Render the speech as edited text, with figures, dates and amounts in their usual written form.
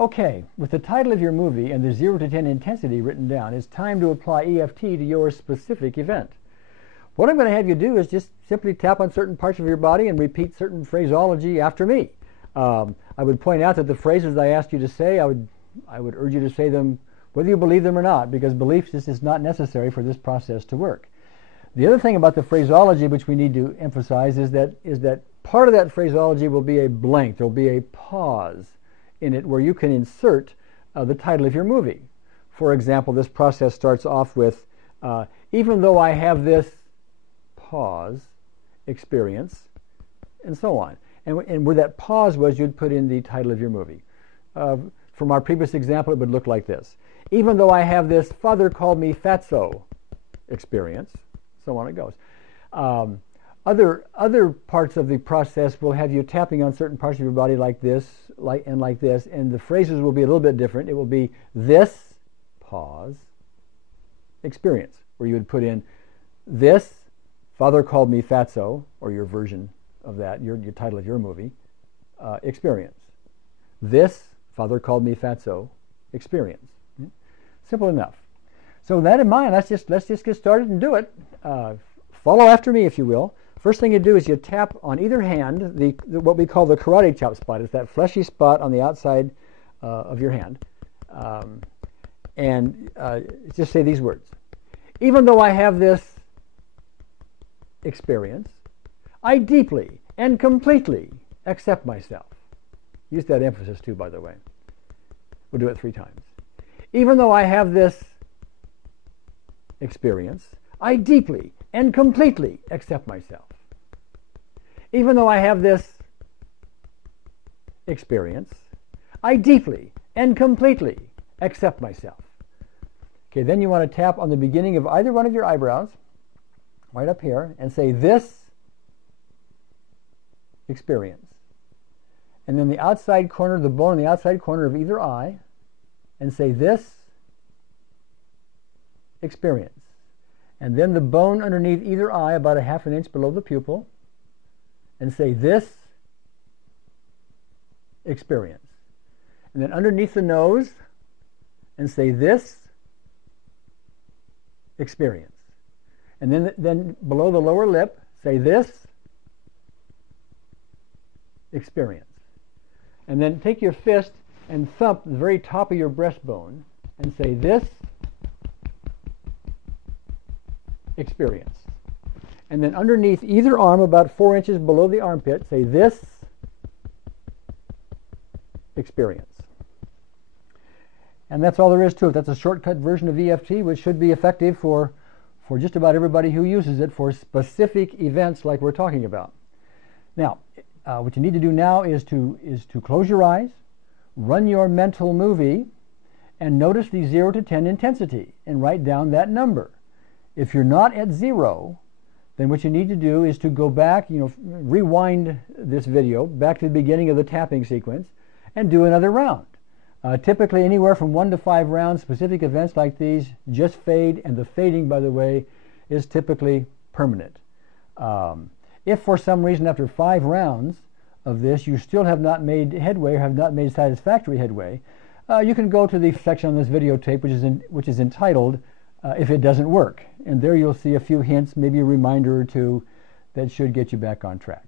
Okay, with the title of your movie and the 0 to 10 intensity written down, it's time to apply EFT to your specific event. What I'm going to have you do is just simply tap on certain parts of your body and repeat certain phraseology after me. I would point out that the phrases I asked you to say, I would urge you to say them whether you believe them or not, because belief just is not necessary for this process to work. The other thing about the phraseology which we need to emphasize is that part of that phraseology will be a blank. There will be a pause in it where you can insert the title of your movie. For example, this process starts off with, even though I have this pause experience, and so on. And where that pause was, you'd put in the title of your movie. From our previous example, it would look like this. Even though I have this father called me fatso experience, so on it goes. Other parts of the process will have you tapping on certain parts of your body like this, like this, and the phrases will be a little bit different. It will be this, pause, experience, where you would put in this, father called me fatso, or your version of that, your title of your movie, experience. This, father called me fatso, experience. Simple enough. So with that in mind, let's just get started and do it. Follow after me, if you will. First thing you do is you tap on either hand what we call the karate chop spot. It's that fleshy spot on the outside of your hand. And just say these words. Even though I have this experience, I deeply and completely accept myself. Use that emphasis too, by the way. We'll do it 3 times. Even though I have this experience, I deeply and completely accept myself. Even though I have this experience, I deeply and completely accept myself. Okay, then you want to tap on the beginning of either one of your eyebrows, right up here, and say this experience. And then the outside corner, the bone on the outside corner of either eye, and say this experience. And then the bone underneath either eye, about a ½ inch below the pupil, and say this experience. And then underneath the nose, and say this experience. And then below the lower lip, say this experience. And then take your fist and thump the very top of your breastbone and say this experience. And then underneath either arm, about 4 inches below the armpit, say this experience. And that's all there is to it. That's a shortcut version of EFT, which should be effective for just about everybody who uses it for specific events like we're talking about. Now, what you need to do now is to close your eyes, run your mental movie, and notice the 0 to 10 intensity, and write down that number. If you're not at 0, then what you need to do is to go back, rewind this video back to the beginning of the tapping sequence and do another round. Typically anywhere from 1 to 5 rounds. Specific events like these just fade, and the fading, by the way, is typically permanent. If for some reason after 5 rounds of this you still have not made headway or have not made satisfactory headway, you can go to the section on this videotape which is entitled If It Doesn't Work, and there you'll see a few hints, maybe a reminder or two that should get you back on track.